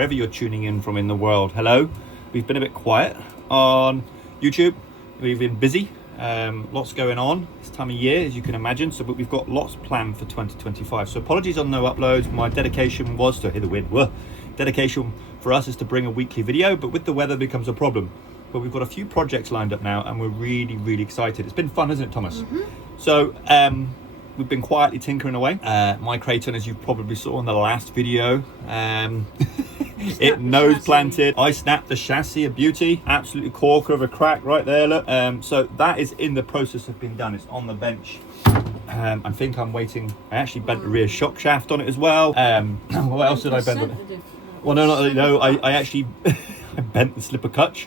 wherever you're tuning in from in the world. Hello. We've been a bit quiet on YouTube. We've been busy. Lots going on this time of year, as you can imagine. But we've got lots planned for 2025. So apologies on no uploads. My dedication was to hit the wind. Dedication for us is to bring a weekly video, but with the weather becomes a problem. But we've got a few projects lined up now, and we're really excited. It's been fun, isn't it, Thomas? Mm-hmm. So we've been quietly tinkering away. My kraton, as you probably saw in the last video, it nose planted. I snapped the chassis, a beauty, absolutely corker of a crack right there. Look, so that is in the process of being done. It's on the bench. I think I'm waiting. I actually bent the rear shock shaft on it as well. What else did I bend on it? Well, no. I actually I bent the slipper clutch.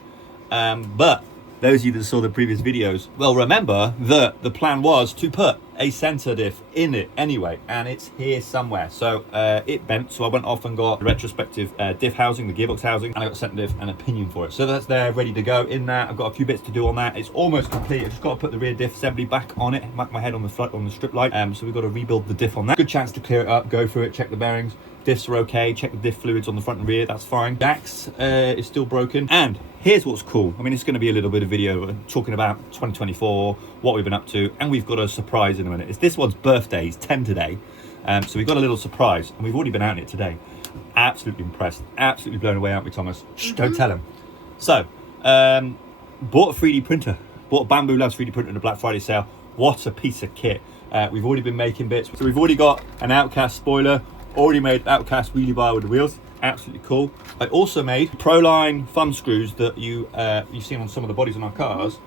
But those of you that saw the previous videos will remember that the plan was to put a center diff in it anyway, and it's here somewhere. So it bent, so I went off and got the retrospective diff housing, the gearbox housing, and I got center diff and a pinion for it. So that's there, ready to go in that. I've got a few bits to do on that. It's almost complete. I've just got to put the rear diff assembly back on it, mark my head on the strip light. So we've got to rebuild the diff on that. Good chance to clear it up, go through it, check the bearings. Diffs are okay, check the diff fluids on the front and rear, that's fine. Dax is still broken. And here's what's cool. I mean, it's going to be a little bit of video talking about 2024, what we've been up to, and we've got a surprise in a minute. It's this one's birthday, he's 10 today. So we've got a little surprise, and we've already been out in it today. Absolutely impressed, absolutely blown away, aren't we, Thomas? Shh, don't tell him. So, bought a 3D printer, bought a Bamboo Labs 3D printer in a Black Friday sale. What a piece of kit. We've already been making bits. So we've already got an Outcast spoiler, already made Outcast wheelie bar with the wheels, absolutely cool. I also made Proline thumb screws that you've seen on some of the bodies on our cars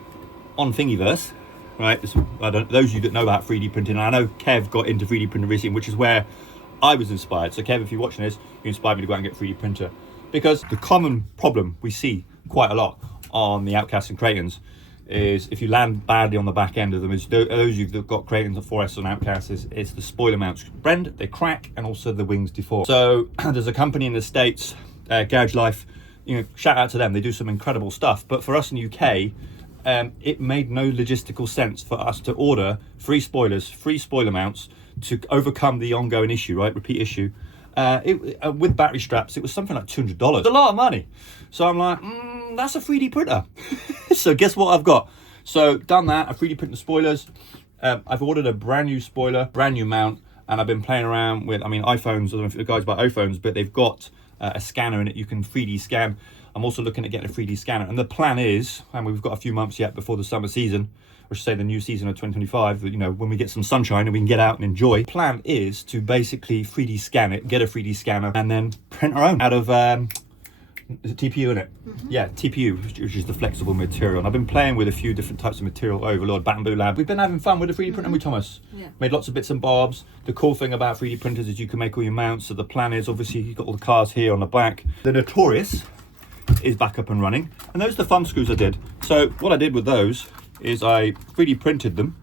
on Thingiverse, right? Those of you that know about 3D printing, and I know Kev got into 3D printing recently, which is where I was inspired. So Kev, if you're watching this, you inspired me to go out and get a 3D printer, because the common problem we see quite a lot on the Outcasts and Kratons is if you land badly on the back end of them, is those of you that got Kratons, 4S and Outcasts, it's the spoiler mounts bend, they crack, and also the wings deform. So there's a company in the States, Garage Life, shout out to them, they do some incredible stuff. But for us in the UK, it made no logistical sense for us to order free spoilers, free spoiler mounts to overcome the ongoing issue, right, repeat issue. With battery straps, it was something like $200. It's a lot of money. So I'm like, that's a 3D printer. So guess what I've got? So done that, I 3D printed the spoilers. I've ordered a brand new spoiler, brand new mount, and I've been playing around with, iPhones. I don't know if the guys buy iPhones, but they've got a scanner in it. You can 3D scan. I'm also looking at getting a 3D scanner. And the plan is, and we've got a few months yet before the summer season, or should say the new season of 2025, when we get some sunshine and we can get out and enjoy. Plan is to basically 3D scan it, get a 3D scanner, and then print our own out of, is it TPU in it? Mm-hmm. Yeah, TPU, which is the flexible material. And I've been playing with a few different types of material, Overlord, Bamboo Lab. We've been having fun with the 3D printer, Thomas. Yeah. Made lots of bits and bobs. The cool thing about 3D printers is you can make all your mounts. So the plan is, obviously, you've got all the cars here on the back. The Notorious is back up and running. And those are the thumb screws I did. So what I did with those is I 3D printed them,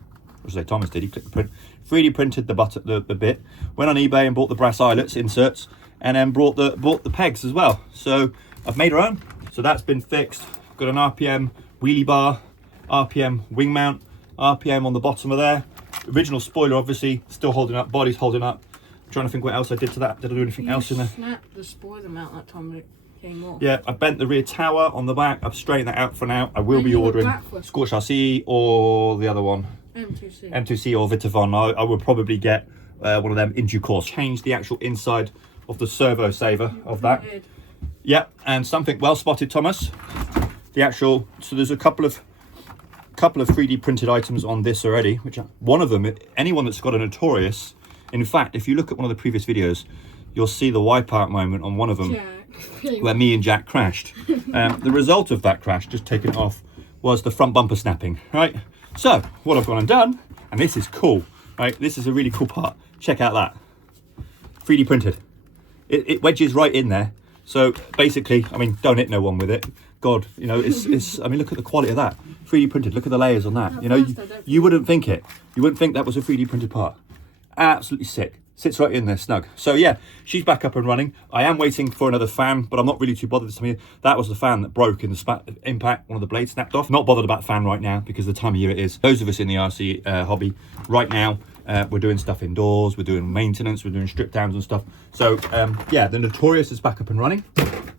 or should I say Thomas did, he clicked the print, 3D printed the bit, went on eBay and bought the brass eyelets, inserts, and then bought the pegs as well. So I've made our own. So that's been fixed. Got an RPM wheelie bar, RPM wing mount, RPM on the bottom of there. Original spoiler, obviously, still holding up, body's holding up. I'm trying to think what else I did to that. Did I do anything else in there? You snapped the spoiler mount that time it came off. Yeah, I bent the rear tower on the back. I've straightened that out for now. I will be ordering Scorch RC or the other one. M2C or Vitavon. I will probably get one of them in due course. Change the actual inside of the servo saver of that. Yeah, and something well spotted, Thomas. The actual, so there's a couple of 3D printed items on this already, which one of them, anyone that's got a Notorious, in fact, if you look at one of the previous videos, you'll see the wipeout moment on one of them where me and Jack crashed. The result of that crash, just taking it off, was the front bumper snapping, right? So what I've gone and done, and this is cool, right? This is a really cool part. Check out that. 3D printed. It wedges right in there. So basically, don't hit no one with it. God, it's look at the quality of that. 3D printed, look at the layers on that. You wouldn't think it. You wouldn't think that was a 3D printed part. Absolutely sick. Sits right in there, snug. So yeah, she's back up and running. I am waiting for another fan, but I'm not really too bothered this time of year. That was the fan that broke in the impact. One of the blades snapped off. Not bothered about fan right now because of the time of year it is. Those of us in the RC hobby right now, We're doing stuff indoors, we're doing maintenance, we're doing strip downs and stuff. So yeah, the Notorious is back up and running.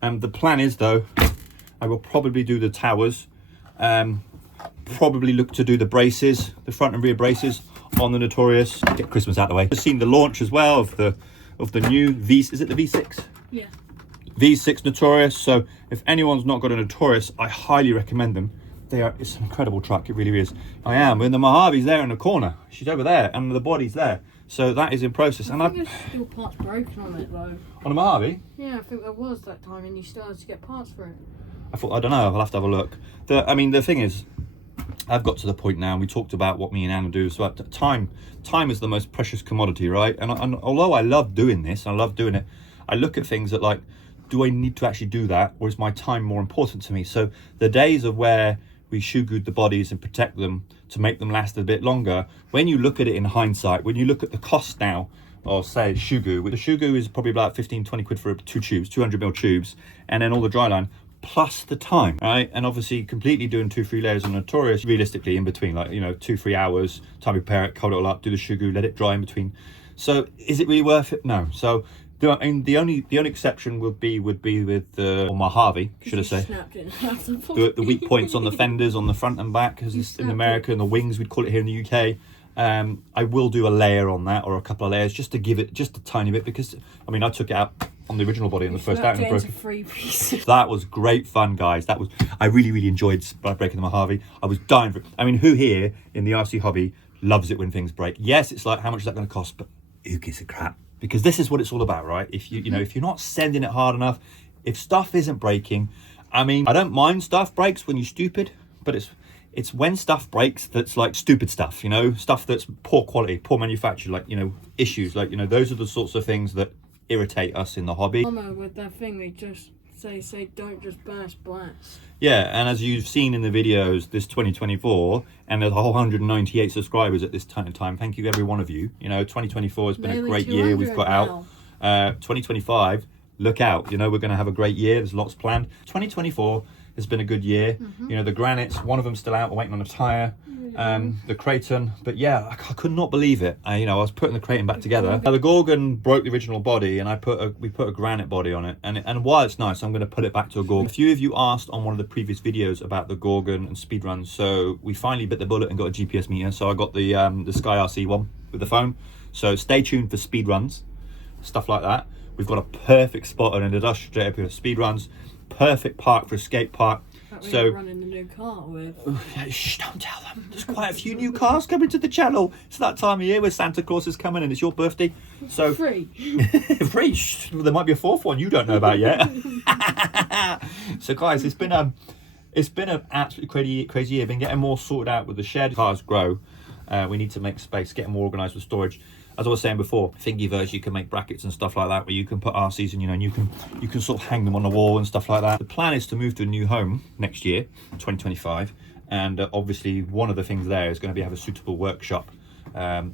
The plan is though, I will probably do the towers, probably look to do the braces, the front and rear braces on the Notorious, get Christmas out of the way. I've seen the launch as well of the new is it the V6? Yeah. V6 Notorious. So if anyone's not got a Notorious, I highly recommend them. It's an incredible truck, it really is. And the Mojave's there in the corner. She's over there and the body's there. So that is in process. I think there's still parts broken on it though. On a Mojave? Yeah, I think there was that time and you started to get parts for it. I don't know, I'll have to have a look. The thing is, I've got to the point now, and we talked about what me and Anna do, so time is the most precious commodity, right? And although I love doing this, I love doing it, I look at things that like, do I need to actually do that, or is my time more important to me? So the days of where we shugu'd the bodies and protect them to make them last a bit longer, when you look at it in hindsight, when you look at the cost now of say shugu, the shugu is probably about 15-20 quid for 2 tubes, 200mm tubes, and then all the dry line plus the time, right? And obviously completely doing 2-3 layers on Notorious realistically in between, like, you know, 2-3 hours, time to prepare it, coat it all up, do the shugu, let it dry in between. So is it really worth it? No. So the only exception would be with the Mojave, should I say, the weak points on the fenders on the front and back, because in America, and the wings we'd call it here in the UK. I will do a layer on that, or a couple of layers, just to give it just a tiny bit, because I mean I took it out on the original body in the first out and broke it. That was great fun, guys. I really enjoyed breaking the Mojave. I was dying for it. I mean, who here in the RC hobby loves it when things break? Yes, it's like, how much is that going to cost? But who gives a crap? Because this is what it's all about, right? If you know, if you're not sending it hard enough, if stuff isn't breaking, I mean, I don't mind stuff breaks when you're stupid, but it's when stuff breaks that's like stupid stuff, you know, stuff that's poor quality, poor manufacture, like, you know, issues, like, you know, those are the sorts of things that irritate us in the hobby. With that thing, they just say don't just blast. Yeah, and as you've seen in the videos, this 2024, and there's a whole 198 subscribers at this time. Thank you, every one of you. You know, 2024 has been a great year. We've got out. 2025, look out. You know, we're going to have a great year. There's lots planned. 2024 has been a good year. You know, the granites, one of them's still out. We're waiting on a tyre. The kraton, but yeah, I could not believe it. I was putting the kraton back together. The Gorgon broke the original body, and we put a granite body on it. And while it's nice, I'm going to put it back to a Gorgon. A few of you asked on one of the previous videos about the Gorgon and speedruns, so we finally bit the bullet and got a GPS meter. So I got the Sky RC one with the phone. So stay tuned for speedruns, stuff like that. We've got a perfect spot on an industrial area for speedruns, perfect park for a skate park. So running a new car with. Shh, don't tell them. There's quite a few new cars coming to the channel. It's that time of year where Santa Claus is coming and it's your birthday. So free. Free. Shh, there might be a fourth one you don't know about yet. So guys, it's been an absolutely crazy year. Been getting more sorted out with the shed. Cars grow. We need to make space, get more organised with storage. As I was saying before, Thingiverse, you can make brackets and stuff like that where you can put RCs in, you know, and you can sort of hang them on the wall and stuff like that. The plan is to move to a new home next year, 2025, and obviously one of the things there is going to be have a suitable workshop, a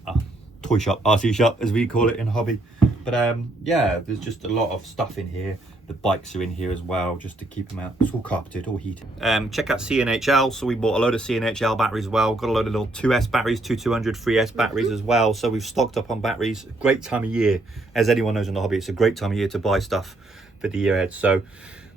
toy shop, RC shop as we call it in hobby. But yeah, there's just a lot of stuff in here. The bikes are in here as well, just to keep them out. It's all carpeted, all heated. Check out CNHL. So we bought a load of CNHL batteries as well. Got a load of little 2S batteries, 200, 3S batteries as well. So we've stocked up on batteries. Great time of year. As anyone knows in the hobby, it's a great time of year to buy stuff for the year ahead. So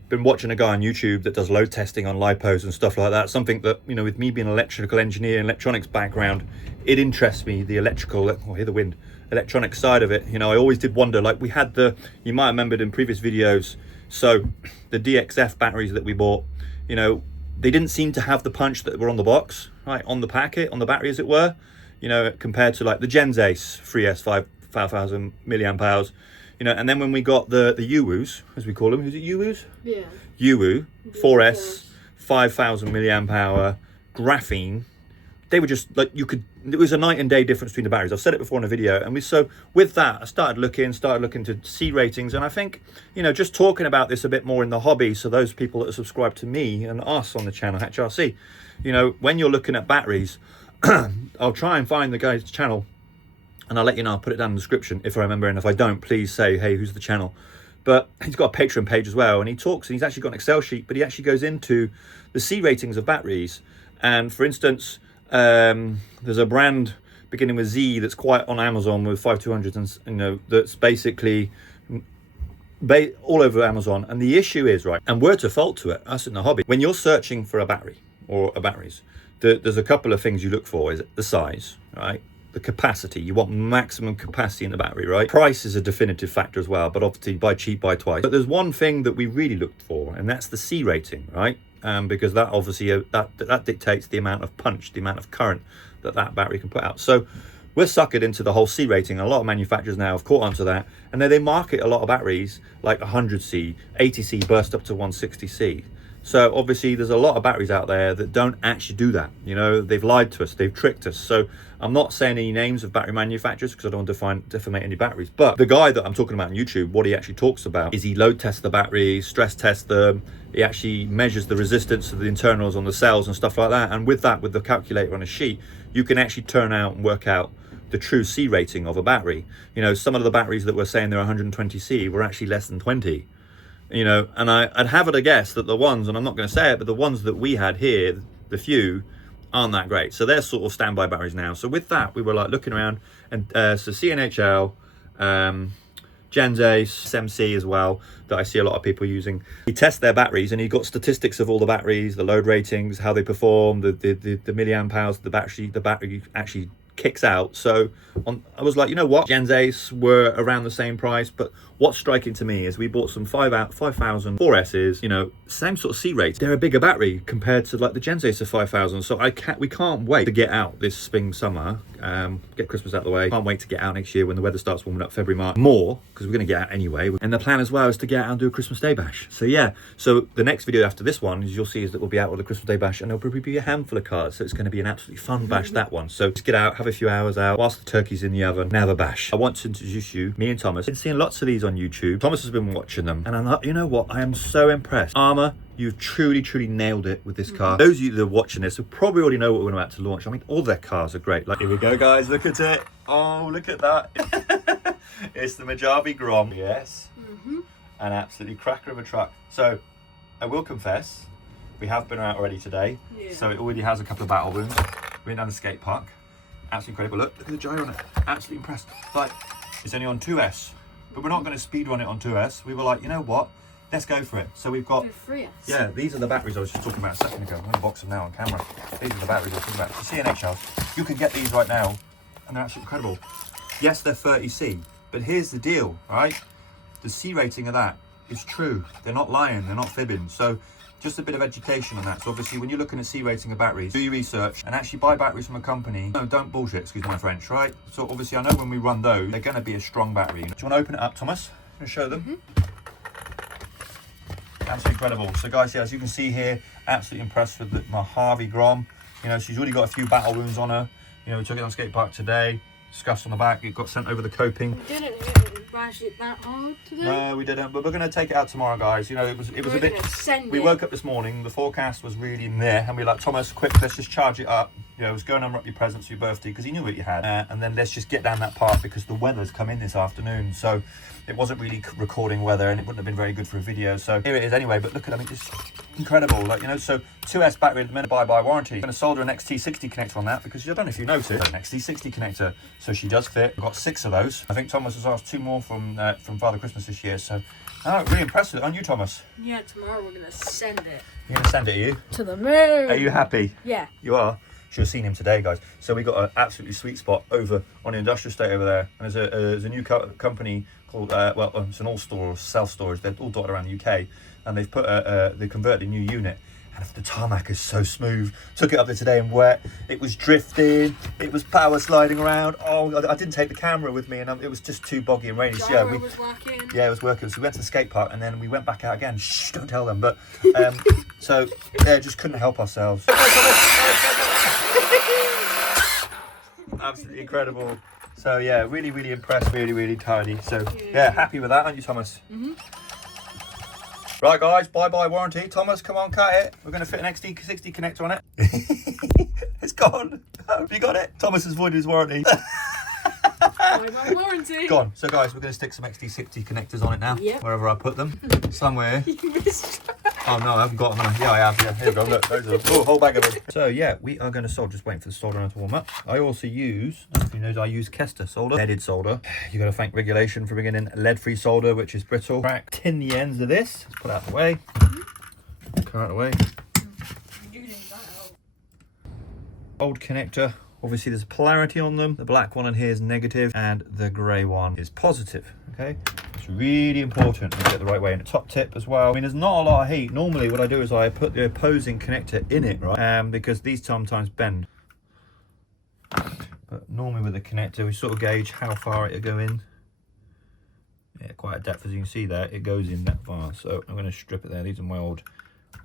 been watching a guy on YouTube that does load testing on lipos and stuff like that. Something that, you know, with me being an electrical engineer and electronics background, it interests me, the electrical, oh, hear the wind, electronic side of it. You know, I always did wonder, like we had you might have remembered in previous videos, so the DXF batteries that we bought, you know, they didn't seem to have the punch that were on the box, right, on the packet, on the battery as it were, you know, compared to like the Gens Ace 3S 5,000 milliamp hours, you know. And then when we got the Uwus, as we call them, is it Uwus? Yeah. Uwu 4S 5,000 milliamp hour graphene. They were just like, it was a night and day difference between the batteries. I've said it before in a video. And so with that, I started looking to C ratings. And I think, you know, just talking about this a bit more in the hobby, so those people that are subscribed to me and us on the channel, HRC, you know, when you're looking at batteries, I'll try and find the guy's channel and I'll let you know. I'll put it down in the description if I remember. And if I don't, please say, hey, who's the channel? But he's got a Patreon page as well. And he talks, and he's actually got an Excel sheet, but he actually goes into the C ratings of batteries. And for instance, there's a brand beginning with Z that's quite on Amazon with 5200s, and you know, that's basically all over Amazon. And the issue is, right, and we're to fault to it, us in the hobby, when you're searching for a battery or batteries, there's a couple of things you look for. Is the size, right? The capacity. You want maximum capacity in the battery, right? Price is a definitive factor as well, but obviously buy cheap, buy twice. But there's one thing that we really looked for, and that's the C rating, right? Because that obviously that dictates the amount of punch, the amount of current that battery can put out. So we're suckered into the whole C rating. A lot of manufacturers now have caught onto that, and they market a lot of batteries like 100C, 80C burst up to 160C. So obviously there's a lot of batteries out there that don't actually do that. You know, they've lied to us, they've tricked us. So I'm not saying any names of battery manufacturers because I don't want to defamate any batteries. But the guy that I'm talking about on YouTube, what he actually talks about is he load tests the batteries, stress tests them. He actually measures the resistance of the internals on the cells and stuff like that. And with that, with the calculator on a sheet, you can actually turn out and work out the true C rating of a battery. You know, some of the batteries that were saying they're 120C were actually less than 20. You know, and I'd have it a guess that the ones, and I'm not going to say it, but the ones that we had here, the few, aren't that great. So they're sort of standby batteries now. So with that, we were like looking around, and so CNHL, Genzace, SMC as well, that I see a lot of people using. He tests their batteries, and he got statistics of all the batteries, the load ratings, how they perform, the milliamp hours the battery actually kicks out. So I was like, you know what, Genzace were around the same price, but what's striking to me is we bought some 5000 4S's, you know, same sort of C rate. They're a bigger battery compared to like the Genzace of 5000. So we can't wait to get out this spring summer, get Christmas out of the way. Can't wait to get out next year when the weather starts warming up, February, March, more, because we're going to get out anyway. And the plan as well is to get out and do a Christmas Day bash. So yeah, so the next video after this one, as you'll see, is that we'll be out with a Christmas Day bash, and there'll probably be a handful of cars. So it's going to be an absolutely fun bash, that one. So just get out, have a few hours out whilst the turkey's in the oven, and have a bash. I want to introduce you, me and Thomas. I've been seeing lots of these on YouTube. Thomas has been watching them, and I'm like, you know what, I am so impressed. Arrma, you've truly nailed it with this car. Those of you that are watching this will probably already know what we're about to launch. I mean, all their cars are great. Like, here we go, guys, look at it. Oh, look at that. It's the Mojave Grom. Yes. An absolutely cracker of a truck. So I will confess, we have been out already today. Yeah. So it already has a couple of battle wounds. We went down the skate park. Absolutely incredible. Look at the gyro on it. Absolutely impressed. Like, it's only on 2S, but we're not going to speed run it on 2S. We were like, you know what? Let's go for it. So we've got, yeah, these are the batteries I was just talking about a second ago. I'm going to box them now on camera. These are the batteries I was talking about. The CNHLs, you can get these right now, and they're absolutely incredible. Yes, they're 30C, but here's the deal, right? The C rating of that is true. They're not lying, they're not fibbing. So just a bit of education on that. So obviously when you're looking at C rating of batteries, do your research and actually buy batteries from a company. No, don't bullshit, excuse my French, right? So obviously I know when we run those, they're going to be a strong battery. Do you want to open it up, Thomas? I'm going to show them. Absolutely incredible. So guys, yeah, as you can see here, absolutely impressed with the Mojave Grom. You know, she's already got a few battle wounds on her. You know, we took it on skate park today, scuffs on the back, it got sent over the coping. We didn't bash it that hard today. No, we didn't, but we're going to take it out tomorrow, guys. You know, it was a bit, we woke up this morning, the forecast was really in there, and we were like, Thomas, quick, let's just charge it up. You know, it was going to unwrap your presents for your birthday, because he knew what you had. And then let's just get down that part, because the weather's come in this afternoon, so it wasn't really recording weather, and it wouldn't have been very good for a video. So here it is anyway, but look at it, I mean, it's incredible. Like, you know, so 2S battery at the minute, buy warranty. I'm going to solder an XT60 connector on that, because I don't know if you noticed, an XT60 connector, so she does fit. We've got 6 of those. I think Thomas has asked 2 more from Father Christmas this year, so really impressed with it, aren't you, Thomas? Yeah, tomorrow we're going to send it. You're going to send it, are you? To the moon. Are you happy? Yeah. You are? Should have seen him today, guys. So we got an absolutely sweet spot over on the industrial estate over there, and there's a new company called it's an all store self-storage. They're all dotted around the UK, and they've put they converted a new unit, and the tarmac is so smooth. Took it up there today and wet. It was drifting, it was power sliding around. Oh, I didn't take the camera with me, and it was just too boggy and rainy. So was working. Yeah, it was working. So we went to the skate park, and then we went back out again. Shh, don't tell them. But so yeah, just couldn't help ourselves. Absolutely incredible. So yeah, really impressed, really tidy. So yeah, happy with that, aren't you, Thomas? Right, guys, bye warranty. Thomas, come on, cut it. We're going to fit an XT60 connector on it. It's gone. Have you got it? Thomas has voided his warranty. Bye warranty. Gone. So guys, we're going to stick some XT60 connectors on it now. Yep. Wherever I put them. Somewhere. You missed. Oh no, I haven't got them. Yeah, I have. Yeah, here we go. Look, those are oh, whole bag of them. So yeah, we are going to solder. Just waiting for the solder to warm up. I also use, who knows, I use Kester solder, leaded solder. You got to thank regulation for bringing in lead-free solder, which is brittle. Crack, tin the ends of this. Let's put it out of the way. Cut it away. Old connector. Obviously, there's polarity on them. The black one in here is negative, and the grey one is positive. Okay. It's really important to get the right way. And the top tip as well. I mean, there's not a lot of heat. Normally what I do is I put the opposing connector in it, right? Because these sometimes bend. But normally with the connector, we sort of gauge how far it'll go in. Yeah, quite a depth, as you can see there. It goes in that far. So I'm going to strip it there. These are my old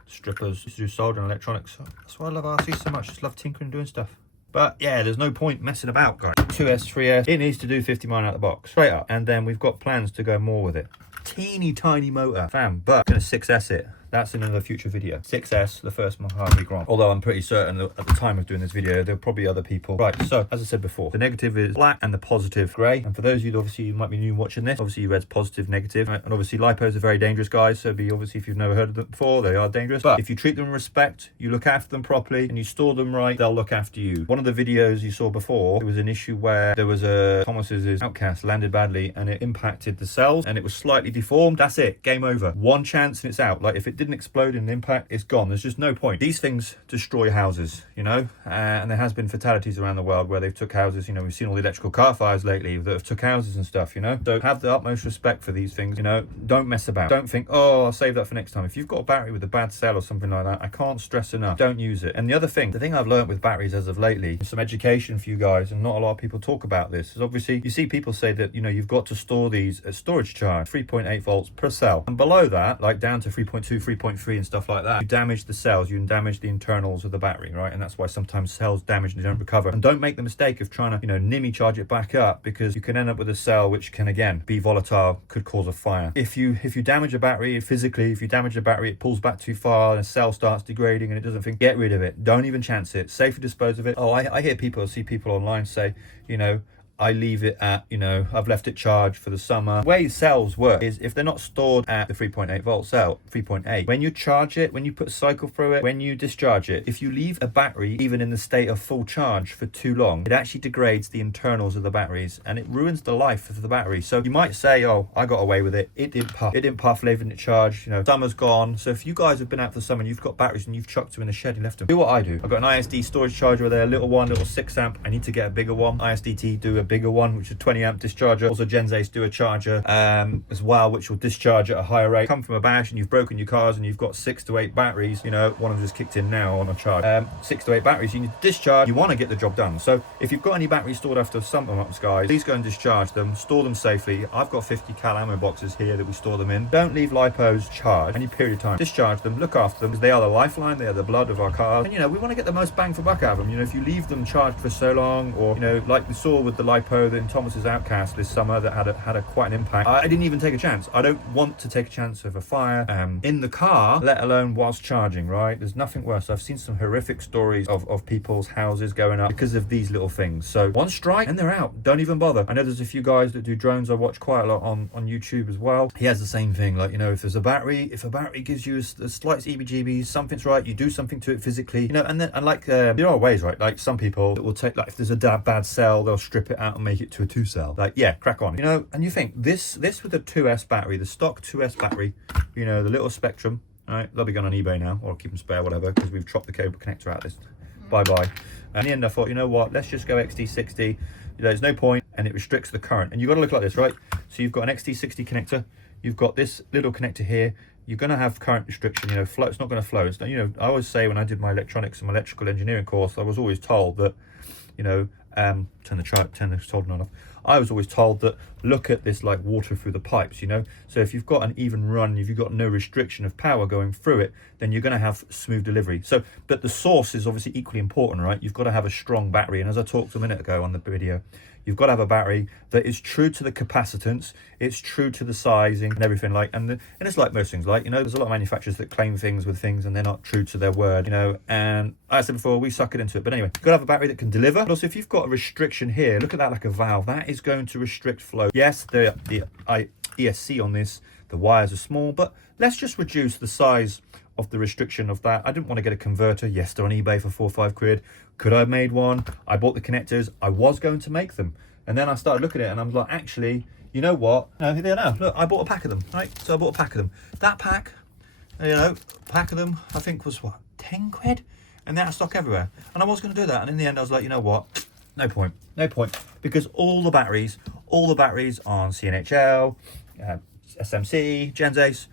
strippers. Used to do soldering electronics. That's why I love RC so much. Just love tinkering and doing stuff. But yeah, there's no point messing about, guys. 2S, 3S, it needs to do 50 mile out of the box, straight up. And then we've got plans to go more with it. Teeny tiny motor, fam, but I'm gonna 6S it. That's in another future video. 6S, the first Mojave Grom. Although I'm pretty certain that at the time of doing this video, there were probably other people. Right, so as I said before, the negative is black and the positive grey. And for those of you that obviously might be new watching this, obviously you read positive, negative. Right? And obviously lipos are very dangerous, guys. So obviously if you've never heard of them before, they are dangerous. But if you treat them with respect, you look after them properly and you store them right, they'll look after you. One of the videos you saw before, there was an issue where there was a Thomas's outcast landed badly and it impacted the cells and it was slightly deformed. That's it, game over. One chance and it's out. Like if it didn't explode in the impact, it's gone. There's just no point. These things destroy houses, you know, and there has been fatalities around the world where they've took houses. You know, we've seen all the electrical car fires lately that have took houses and stuff, you know. So have the utmost respect for these things, you know. Don't mess about. Don't think, oh, I'll save that for next time. If you've got a battery with a bad cell or something like that, I can't stress enough, don't use it. And the thing I've learned with batteries as of lately, some education for you guys, and not a lot of people talk about this, is obviously you see people say that, you know, you've got to store these at storage charge, 3.8 volts per cell, and below that, like down to 3.2, 3.3 and stuff like that, you damage the cells, you can damage the internals of the battery, right? And that's why sometimes cells damage and they don't recover. And don't make the mistake of trying to, you know, nimmy charge it back up, because you can end up with a cell which can again be volatile, could cause a fire. If you damage a battery physically, if you damage a battery, it pulls back too far and a cell starts degrading and it doesn't think, get rid of it. Don't even chance it. Safely dispose of it. Oh, I see people online say, you know, I leave it at, you know, I've left it charged for the summer. The way cells work is if they're not stored at the 3.8 volt cell, 3.8, when you charge it, when you put a cycle through it, when you discharge it, if you leave a battery even in the state of full charge for too long, it actually degrades the internals of the batteries and it ruins the life of the battery. So you might say, oh, I got away with it. It didn't puff, leaving it charged, you know, summer's gone. So if you guys have been out for the summer and you've got batteries and you've chucked them in the shed, you left them, do what I do. I've got an ISD storage charger there, little 6 amp. I need to get a bigger one. ISDT do a bigger one, which is 20 amp discharger. Also Gens Ace do a charger as well, which will discharge at a higher rate. Come from a bash and you've broken your cars and you've got 6 to 8 batteries, you know, one of them just kicked in now on a charge. 6 to 8 batteries, you need to discharge, you want to get the job done. So if you've got any batteries stored after summer months, guys, please go and discharge them, store them safely. I've got 50 cal ammo boxes here that we store them in. Don't leave lipos charged any period of time. Discharge them, look after them, because they are the lifeline, they are the blood of our cars. And you know, we want to get the most bang for buck out of them. You know, if you leave them charged for so long, or you know, like we saw with the lipo that in Thomas's outcast this summer that had a quite an impact. I didn't even take a chance. I don't want to take a chance of a fire in the car, let alone whilst charging, right? There's nothing worse. I've seen some horrific stories of people's houses going up because of these little things. So one strike and they're out. Don't even bother. I know there's a few guys that do drones I watch quite a lot on YouTube as well. He has the same thing. Like, you know, if a battery gives you a slight EBGBs, something's right, you do something to it physically, you know, and like there are ways, right? Like some people that will take, like if there's a bad cell, they'll strip it out and make it to a 2 cell. Like, yeah, crack on, you know. And you think this with the 2S battery, the stock 2S battery, you know, the little Spectrum, right, they'll be gone on eBay now, or I'll keep them spare, whatever, because we've chopped the cable connector out this. Bye. And in the end I thought, you know what, let's just go XT60. You know, there's no point, and it restricts the current. And you've got to look like this, right? So you've got an XT60 connector, you've got this little connector here, you're going to have current restriction, you know, flow. It's not going to flow. It's, you know, I always say when I did my electronics and my electrical engineering course, I was always told that, you know, turn the soldering off. I was always told that look at this like water through the pipes, you know. So if you've got an even run, if you've got no restriction of power going through it, then you're going to have smooth delivery. So, but the source is obviously equally important, right? You've got to have a strong battery, and as I talked a minute ago on the video, you've got to have a battery that is true to the capacitance, it's true to the sizing and everything, like, and it's like most things, like, you know, there's a lot of manufacturers that claim things with things and they're not true to their word, you know. And like I said before, we suck it into it. But anyway, you've got to have a battery that can deliver. But also, if you've got a restriction here, look at that, like a valve, that is going to restrict flow. Yes, the ESC on this, the wires are small, but let's just reduce the size of the restriction of that. I didn't want to get a converter. Yes, they're on eBay for 4 or 5 quid. Could I have made one? I bought the connectors. I was going to make them. And then I started looking at it and I was like, actually, you know what? No, here they are now. Look, I bought a pack of them, right? So I bought a pack of them. That pack, you know, pack of them, I think was what, 10 quid? And they're out of stock everywhere. And I was going to do that. And in the end, I was like, you know what? No point. No point. Because all the batteries on CNHL, SMC, Gens Ace,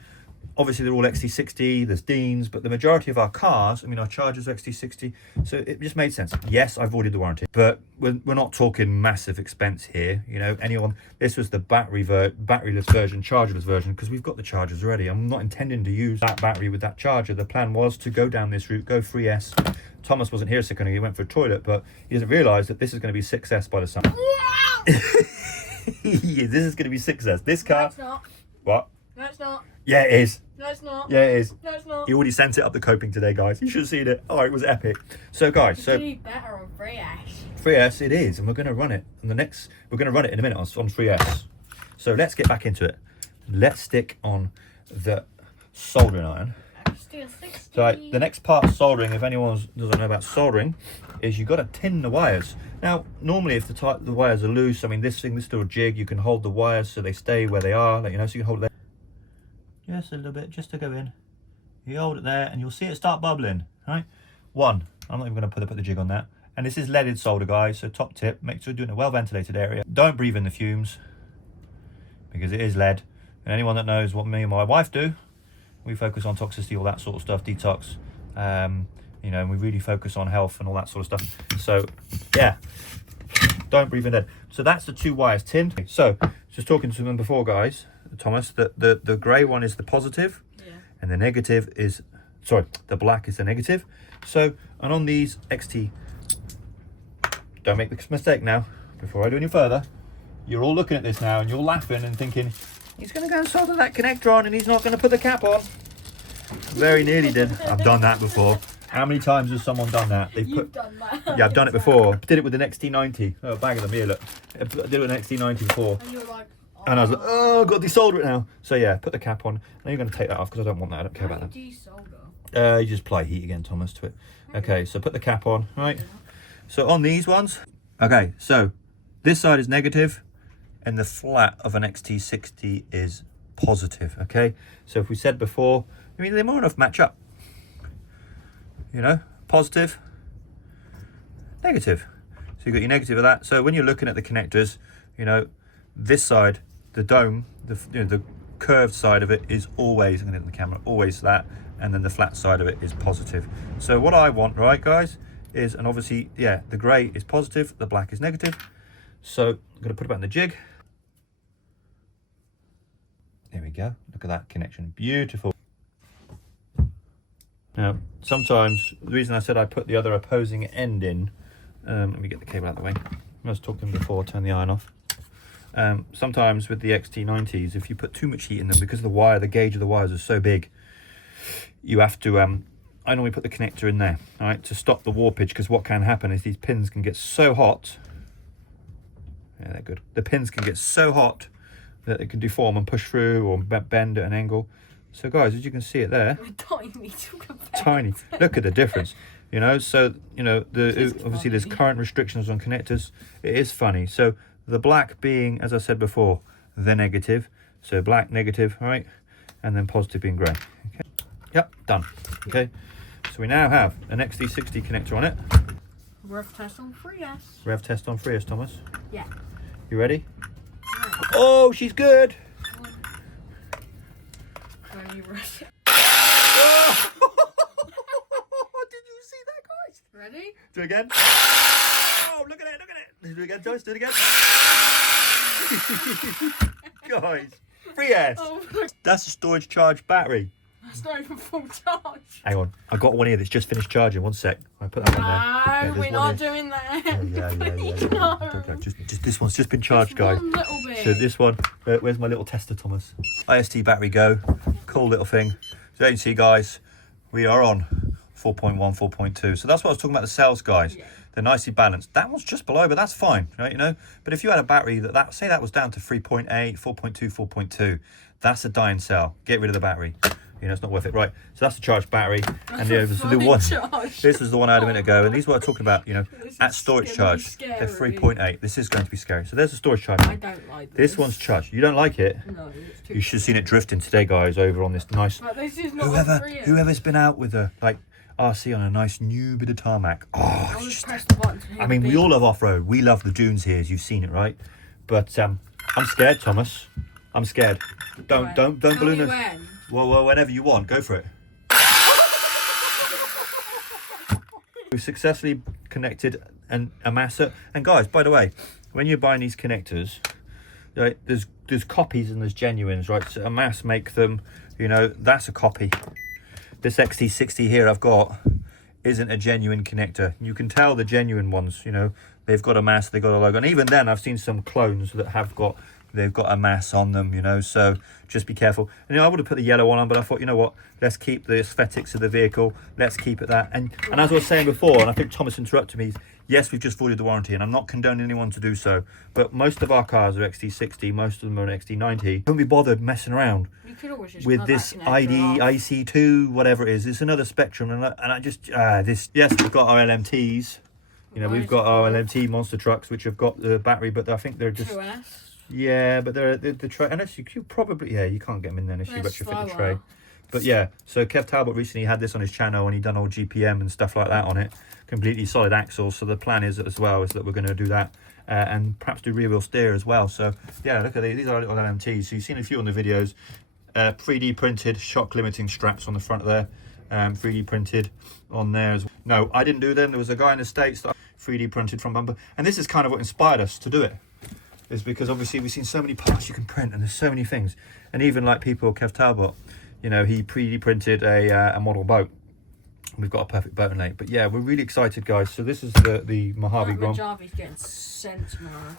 obviously they're all XT60, there's Deans, but the majority of our cars, I mean, our Chargers are XT60, so it just made sense. Yes, I've voided the warranty, but we're not talking massive expense here. You know, this was the batteryless version, chargerless version, because we've got the chargers already. I'm not intending to use that battery with that charger. The plan was to go down this route, go 3S. Thomas wasn't here a second ago, he went for a toilet, but he doesn't realise that this is going to be 6S by the summer. This is going to be 6S. This car... No, it's not. What? No, it's not. Yeah, it is. No, it's not. Yeah, it is. No, it's not. He already sent it up the coping today, guys. You should have seen it. Oh, it was epic. So, guys, It's be better on 3S. 3S it is, and we're going to run it. And we're going to run it in a minute on 3S. So let's get back into it. Let's stick on the soldering iron. So the next part of soldering, if anyone doesn't know about soldering, is you've got to tin the wires. Now, normally if the wires are loose, I mean, this little jig, you can hold the wires so they stay where they are, like, you know, so you can hold it there. Just a little bit, just to go in. You hold it there and you'll see it start bubbling, right? I'm not even going to put the jig on that. And this is leaded solder, guys, so top tip, make sure you're doing a well-ventilated area. Don't breathe in the fumes, because it is lead. And anyone that knows what me and my wife do, we focus on toxicity, all that sort of stuff, detox, you know, and we really focus on health and all that sort of stuff. So, yeah, don't breathe in lead. So that's the 2 wires tinned. So, just talking to them before, guys, Thomas, the grey one is the positive, and the negative is, the black is the negative. So, and on these XT, don't make this mistake now, before I do any further, you're all looking at this now and you're laughing and thinking, he's going to go and solder that connector on and he's not going to put the cap on. Very nearly did. I've done that before. How many times has someone done that? You've done that. Yeah, I've done it before. Did it with an XT90. Oh, a bag of them here, look. I did it with an XT90 before. And you're like, oh. And I was like, oh, I've got to desolder it now. So yeah, put the cap on. Now you're going to take that off because I don't want that. I don't care about that. Desolder. You just apply heat again, Thomas, to it. Okay, so put the cap on, right? So on these ones, okay, so this side is negative and the flat of an XT60 is positive, okay? So if we said before, I mean, they more enough match up. You know, positive, negative. So you've got your negative of that. So when you're looking at the connectors, you know, this side, the dome, the curved side of it is always, I'm going to get the camera, always that, and then the flat side of it is positive. So what I want, right, guys, is, and obviously, yeah, the grey is positive, the black is negative. So I'm going to put it back in the jig. There we go. Look at that connection. Beautiful. Now, sometimes, the reason I said I put the other opposing end in, let me get the cable out of the way. I was talking before, turn the iron off. Sometimes with the XT90s, if you put too much heat in them, because the wire, the gauge of the wires is so big, you have to, I normally put the connector in there, all right, to stop the warpage, because what can happen is these pins can get so hot. Yeah, they're good. The pins can get so hot that it can deform and push through or bend at an angle. So guys, as you can see it there, tiny. Look at the difference, you know. So, you know, obviously there's current restrictions on connectors. It is funny. So the black being, as I said before, the negative. So black, negative, right, and then positive being grey. Okay. Yep, done. Okay. So we now have an XT60 connector on it. Rev test on 3S. Rev test on 3S, Thomas. Yeah. You ready? Yeah. Oh, she's good. When you rush it. Oh! Did you see that, guys? Ready? Do it again. Oh, look at it, look at it. Do it again, Joyce, do it again. Guys, 3S. Oh, that's a storage charge battery. That's not even full charge. Hang on, I've got one here that's just finished charging. One sec. I put that one there. No, we're not doing that. Yeah. No. Just this one's just been charged, guys. One little bit. So this one, where's my little tester, Thomas? IST battery go. Cool little thing. So you can see, guys, we are on 4.1, 4.2. So that's what I was talking about, the cells, guys. Yeah. They're nicely balanced. That one's just below, but that's fine, right? You know. But if you had a battery that say that was down to 3.8, 4.2, 4.2, that's a dying cell. Get rid of the battery. You know, it's not worth it. Right, so that's the charged battery. And yeah, this was the one I had a minute ago. And these are what I'm talking about, you know, at storage charge. They're 3.8. This is going to be scary. So there's the storage charge. I don't like this one's charged. You don't like it? No, it's too You should have seen it drifting today, guys, over on this nice... But this is not Whoever's been out with a, like, RC on a nice new bit of tarmac. Oh, I'll just press the button to hit I mean, the we all love off-road. We love the dunes here, as you've seen it, right? But I'm scared, Thomas. I'm scared. Don't balloon it. When? Well, whenever you want, go for it. We've successfully connected a masser. And guys, by the way, when you're buying these connectors, right, there's copies and there's genuines, right? So a mass make them, you know, that's a copy. This XT60 here I've got isn't a genuine connector. You can tell the genuine ones, you know, they've got a mass, they've got a logo. And even then I've seen some clones that they've got a mass on them, you know, so just be careful. And, you know, I would have put the yellow one on, but I thought, you know what, let's keep the aesthetics of the vehicle, let's keep it that. And as I was saying before, and I think Thomas interrupted me, yes, we've just voided the warranty, and I'm not condoning anyone to do so, but most of our cars are XT60, most of them are XT90. Don't be bothered messing around with this IC2, whatever it is. It's another spectrum, and I just, yes, we've got our LMTs, you know, we've got our LMT monster trucks, which have got the battery, but I think they're just... 2S. Yeah, but they're the tray, and you probably, yeah, you can't get them in there unless you retrofit the tray. But yeah, so Kev Talbot recently had this on his channel, and he done all GPM and stuff like that on it, completely solid axles. So the plan is that we're going to do that, and perhaps do rear wheel steer as well. So yeah, look at these are little LMTs. So you've seen a few on the videos. 3D printed shock limiting straps on the front there, 3D printed on there as well. No, I didn't do them. There was a guy in the States that 3D printed from bumper, and this is kind of what inspired us to do it. Is because obviously we've seen so many parts you can print, and there's so many things, and even like people, Kev Talbot, you know, he 3D printed a model boat. We've got a perfect boat in late. But yeah, we're really excited, guys. So this is the Mojave Grom. Mojave's getting sent tomorrow.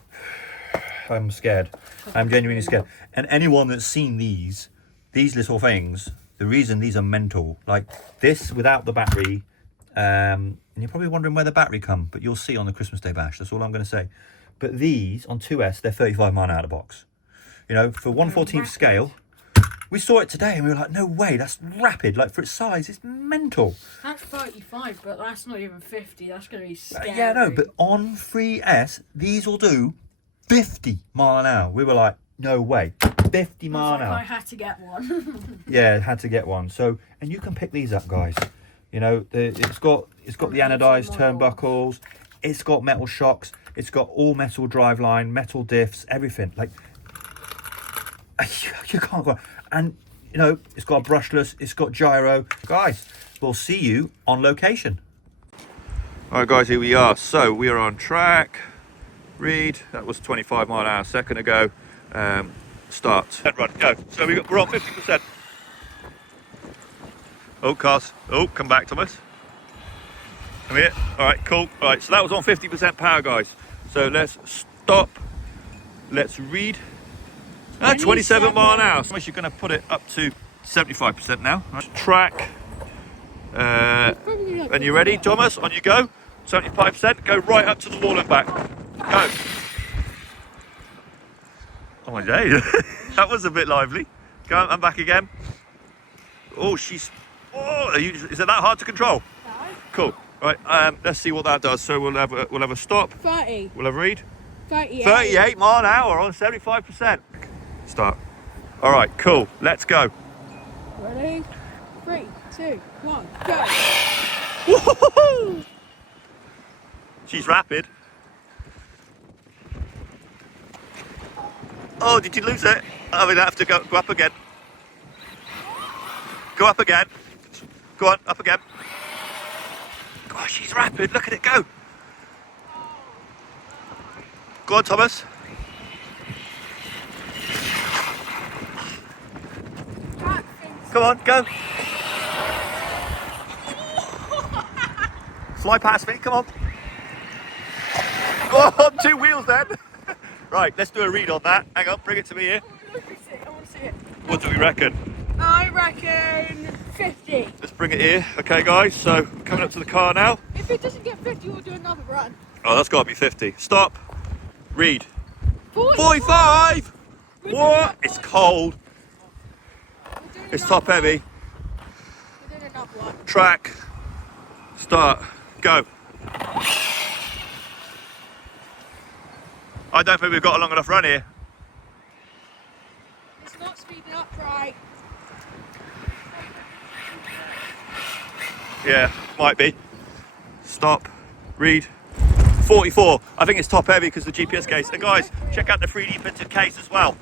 I'm scared. I'm genuinely scared. And anyone that's seen these little things, the reason these are mental, like this without the battery, and you're probably wondering where the battery come, but you'll see on the Christmas Day bash. That's all I'm going to say. But these on 2S, they're 35 mile out of the box. You know, for 1/14 scale, we saw it today and we were like, no way, that's rapid. Like for its size, it's mental. That's 35, but that's not even 50. That's going to be scary. Yeah, no, but on 3S, these will do 50 mile an hour. We were like, no way, 50 mile an hour. I had to get one. Yeah, had to get one. So, and you can pick these up, guys. You know, it's got the anodized turnbuckles. It's got metal shocks. It's got all metal driveline, metal diffs, everything. Like, you can't go. And, you know, it's got a brushless, it's got gyro. Guys, we'll see you on location. All right, guys, here we are. So we are on track. Read, that was 25 mile an hour a second ago. Start. Run, go. So we're on 50%. Oh, cars. Oh, come back, Thomas. Come here. All right, cool. All right, so that was on 50% power, guys. So let's stop. Let's read. 27 mile an hour. So you're going to put it up to 75% now. Right. Track. And you ready, Thomas? On you go. 75%. Go right up to the wall and back. Go. Oh my days. That was a bit lively. Go and back again. Oh, she's. Oh, is it that hard to control? No. Cool. Right, let's see what that does. So we'll have a stop. 30. We'll have a read. 38. 38 mile an hour on 75%. Start. All right, cool. Let's go. Ready? 3, 2, 1, go. Woo-hoo-hoo! She's rapid. Oh, did you lose it? I'm gonna have to go up again. Go up again. Go on, up again. Gosh, she's rapid. Look at it go. Go on, Thomas. Come on, go. Fly past me, come on. Go on, 2 wheels then. Right, let's do a read on that. Hang on, bring it to me here. I want to see it. What do we reckon? I reckon 50. Let's bring it here. Okay, guys, so we're coming up to the car now. If it doesn't get 50, we'll do another run. Oh, that's got to be 50. Stop. Read. 45! What? It's cold. It's top heavy. track, start, go. I don't think we've got a long enough run here. It's not speeding up right. Yeah, might be. Stop, read. 44. I think it's top heavy because the GPS case. And guys, check out the 3D printed case as well.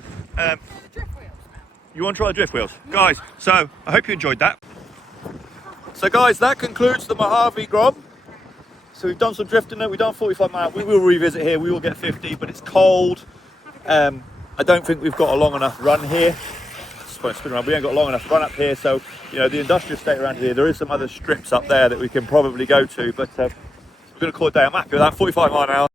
You want to try the drift wheels? Guys, so I hope you enjoyed that. So guys, that concludes the Mojave Grom. So we've done some drifting there, we've done 45 miles. We will revisit here, we will get 50, but it's cold. I don't think we've got a long enough run here. Spin around. We ain't got a long enough run up here, so you know the industrial estate around here, there is some other strips up there that we can probably go to, but we're going to call it a day. I'm happy with that, 45 mile an hour.